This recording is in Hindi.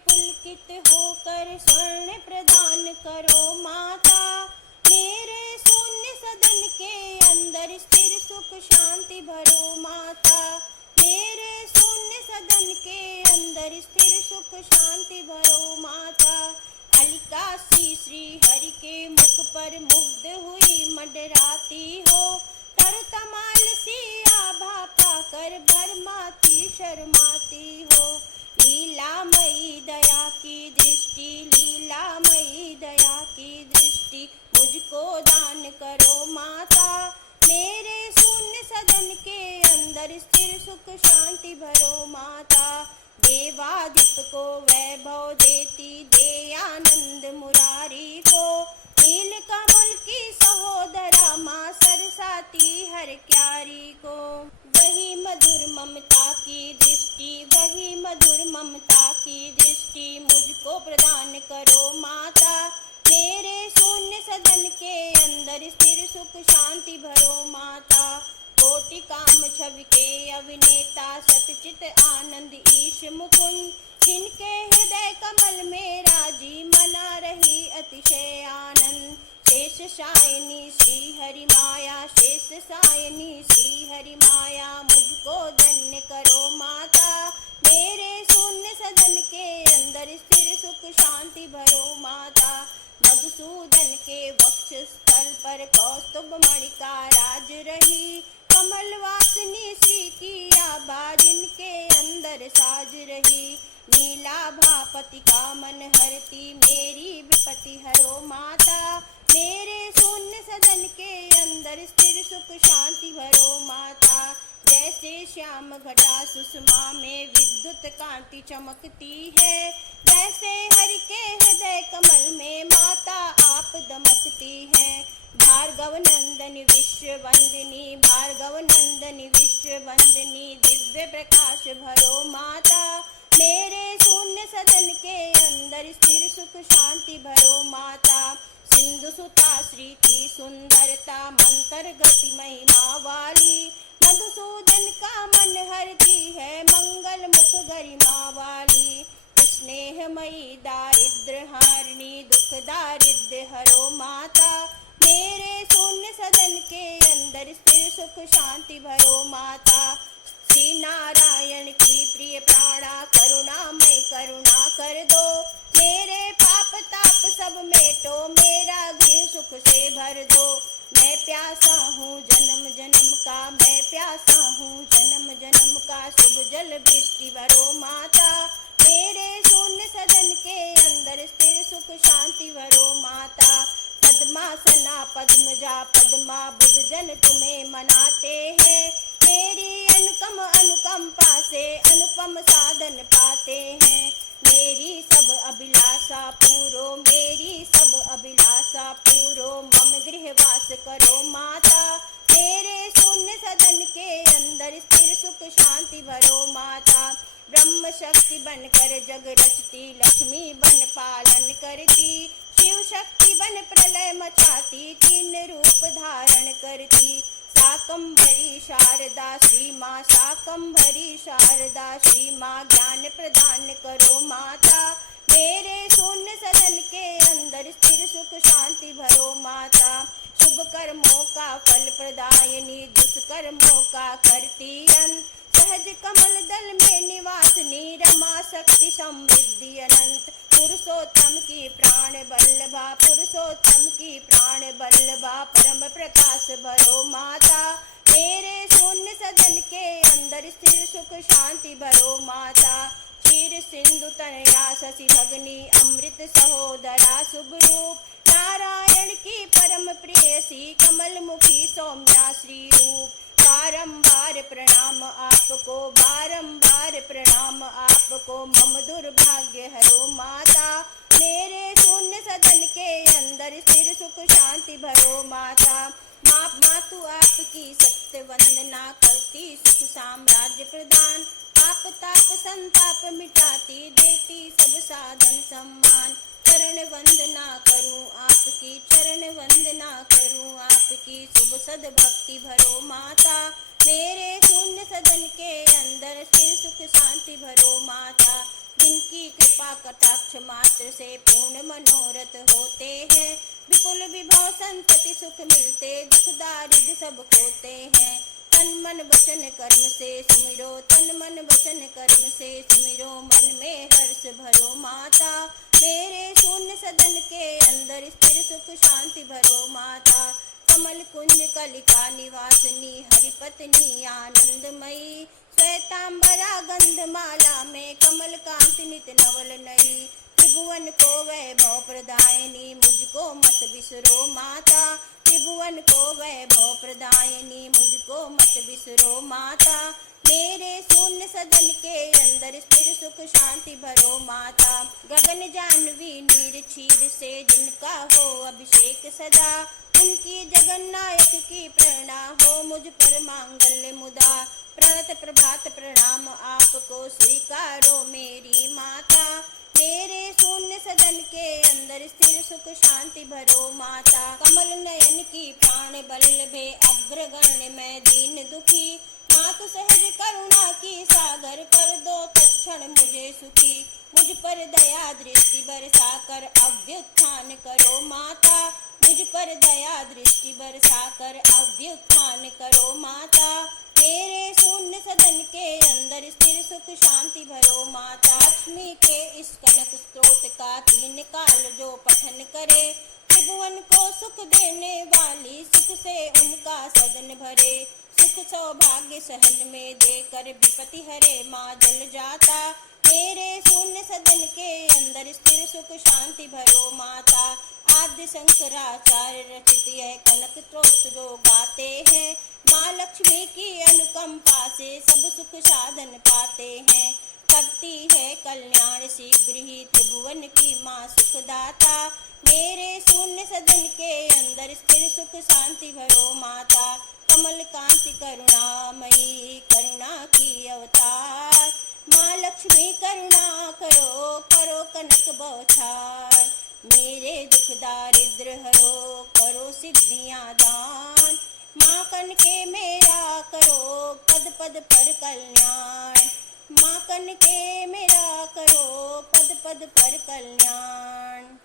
पुलकित होकर स्वर्ण प्रदान करो माता। मेरे शून्य सदन के अंदर स्थिर सुख शांति भरो माता। मेरे शून्य सदन के अंदर स्थिर सुख शांति भरो माता। अलकासी श्री हरि के मुख पर मुग्ध हुई मंडराती हो। तरतमाल सी आभा पाकर भरमाती शर्माती हो। लीलामयी दया की दृष्टि, लीलामयी दया की दृष्टि मुझको दान करो माता। मेरे शून्य सदन के अंदर स्थिर सुख शांति भरो माता। देवादित्य को वैभव देती दे आनंद मुरारी को। नीलकमल की सहोदरा माँ सरसाती हर क्यारी को। वही मधुर ममता की दृष्टि, वही मधुर ममता की दृष्टि मुझको प्रदान करो माता। मेरे शून्य सदन के अंदर स्थिर सुख शांति भरो माता। कोटि काम छवि के अभिनेता सतचित आनंद ईश मुकुंद। जिनके हृदय कमल में राजी मना रही अतिशय आनंद। शेष सायनी श्री हरि माया, शेष सायनी श्री हरि माया मुझको धन्य करो माता। मेरे शून्य सदन के अंदर स्थिर सुख शांति भरो माता। मधुसूदन के वक्ष स्थल पर कौस्तुभ मणि का राज रही। कमल वासनी श्री की आभा जिनके अंदर साज रही। नीलाभापति का मन हरती मेरी विपत्ति हरो माता। मेरे शून्य सदन के अंदर स्थिर सुख शांति भरो माता। जैसे श्याम घटा सुषमा में विद्युत कांति चमकती है, वैसे हरि के हृदय कमल में माता आप दमकती हैं। भार्गव नंदनी विश्व वंदनी, भार्गव नंदनी विश्व वंदनी दिव्य प्रकाश भरो माता। मेरे शून्य सदन के अंदर स्थिर सुख शांति भरो माता। सिंधु सुता श्री की सुंदरता मंत्र गति महिमा वाली। मधुसूदन का मन हरती है मंगल मुख गरिमा वाली। स्नेहमयी दारिद्र हारिणी दुख दारिद्र हरो माता। मेरे शून्य सदन के अंदर स्थिर सुख शांति भरो माता। श्री नारायण की प्रिय प्राणा करुणामय करुणा कर दो। मेरे पाप ताप सब मेटो, मेरा गृह सुख से भर दो। मैं प्यासा हूँ जन्म जन्म का, मैं प्यासा हूँ जन्म जन्म का। शुभ जल वृष्टि भरो माता। मेरे शून्य सदन के अंदर स्थिर सुख शांति भरो माता। पद्मासना पद्मजा पद्मा बुध जन तुम्हें मनाते हैं। मेरी अनुकम अनुकंपा से अनुपम साधन पाते हैं। मेरी सब अभिलाषा पूरो, मेरी सब अभिलाषा पूरो। मम गृह वास करो माता। मेरे शून्य सदन के अंदर स्थिर सुख शांति भरो माता। ब्रह्म शक्ति बनकर जग रचती, लक्ष्मी बन पालन करती। शिव शक्ति बन प्रलय मचाती, तीन रूप धारण करती। शाकंभरी शारदा श्री माँ, शाकंभरी शारदा श्री माँ ज्ञान प्रदान करो माता। मेरे शून्य सदन के अंदर स्थिर सुख शांति भरो माता। शुभ कर्मों का फल प्रदायनी, दुष्कर्मों का करती अंत। सहज कमल दल में निवासनी, रमा शक्ति समृद्धि अनंत। पुरुषोत्तम की प्राण बल्लभा, पुरुषोत्तम की प्राण बल्लभा। परम प्रकाश भरो माता। मेरे शून्य सदन के अंदर स्थिर सुख शांति भरो माता। क्षीर सिंधु तनया शशि भगनी, अमृत सहोदरा शुभ रूप। नारायण की परम प्रेयसी, कमल मुखी सौम्या श्री रूप। बारंबार प्रणाम आपको, बारंबार प्रणाम आपको। मम दुर्भाग्य हरो माता। मेरे शून्य सदन के अंदर स्थिर सुख शांति भरो माता। मातु आपकी सत्य वंदना करती, सुख साम्राज्य प्रदान। आप ताप संताप मिटाती, देती सब साधन सम्मान। चरण वंदना करूं आपकी, चरण वंदना करूं आपकी। शुभ सद भक्ति भरो माता। मेरे शून्य सदन के अंदर स्थिर सुख शांति भरो माता। जिनकी कृपा कटाक्ष मात्र से पूर्ण मनोरथ होते हैं। विपुल विभव संतति सुख मिलते, दुख दारिद्र सब खोते हैं। तन मन वचन कर्म से सुमिरो, तन मन वचन कर्म से सुमिरो, मन में हर्ष भरो माता। मेरे शून्य सदन के अंदर स्थिर सुख शांति भरो माता। कमल कुंज कलिका निवासिनी, हरिपत्नी आनंदमयी, श्वेतांबरा गंधमाला में कमल कांति नित नवल नई। त्रिभुवन को वैभव प्रदायिनी, मुझको मत बिसरो माता। त्रिभुवन को वैभव प्रदायिनी, मुझको मत बिसरो माता। मेरे शून्य सदन के अंदर स्थिर सुख शांति भरो माता। गगन जानवी नीर क्षीर से जिनका हो अभिषेक सदा, उनकी जगन्नायक की प्रेरणा हो मुझ पर मांगल्य मुदा। प्रणत प्रभात प्रणाम आपको स्वीकारो मेरी माता। मेरे शून्य सदन के अंदर स्थिर सुख शांति भरो माता। कमल नयन की प्राण बल्लभे, अग्रगण्य मैं दीन दुखी। मातु सहज करुणा की सागर, कर दो तत्क्षण मुझे सुखी। मुझ पर दया दृष्टि बरसा कर अभ्युत्थान करो माता। मुझ पर दया दृष्टि बरसा कर अभ्युत्थान करो माता। मेरे शून्य सदन के अंदर स्थिर सुख शांति भरो माता। लक्ष्मी के इस कनक स्त्रोत का तीन काल जो पठन करे, त्रिभुवन को सुख देने वाली सुख से उनका सदन भरे। सुख सौभाग्य सहन में देकर विपत्ति हरे माँ जल जाता। मेरे शून्य सदन के अंदर स्थिर सुख शांति भरो माता। आद्य शंकराचार्य रचित यह कनक स्त्रोत जो गाते हैं, माँ लक्ष्मी की अनुकंपा से सब सुख साधन पाते हैं। करती है कल्याण शीघ्र ही त्रिभुवन की माँ सुखदाता। मेरे शून्य सदन के अंदर स्थिर सुख शांति भरो माता। कमल कांति करुणामयी, करुणा की अवतार, माँ लक्ष्मी करुणा करो, करो कनक बौछार। मेरे दुख दारिद्र हरो, करो सिद्धियां दान। माँ कनके मेरा करो पद पद पर कल्याण। माँ कनके मेरा करो पद पद पर कल्याण।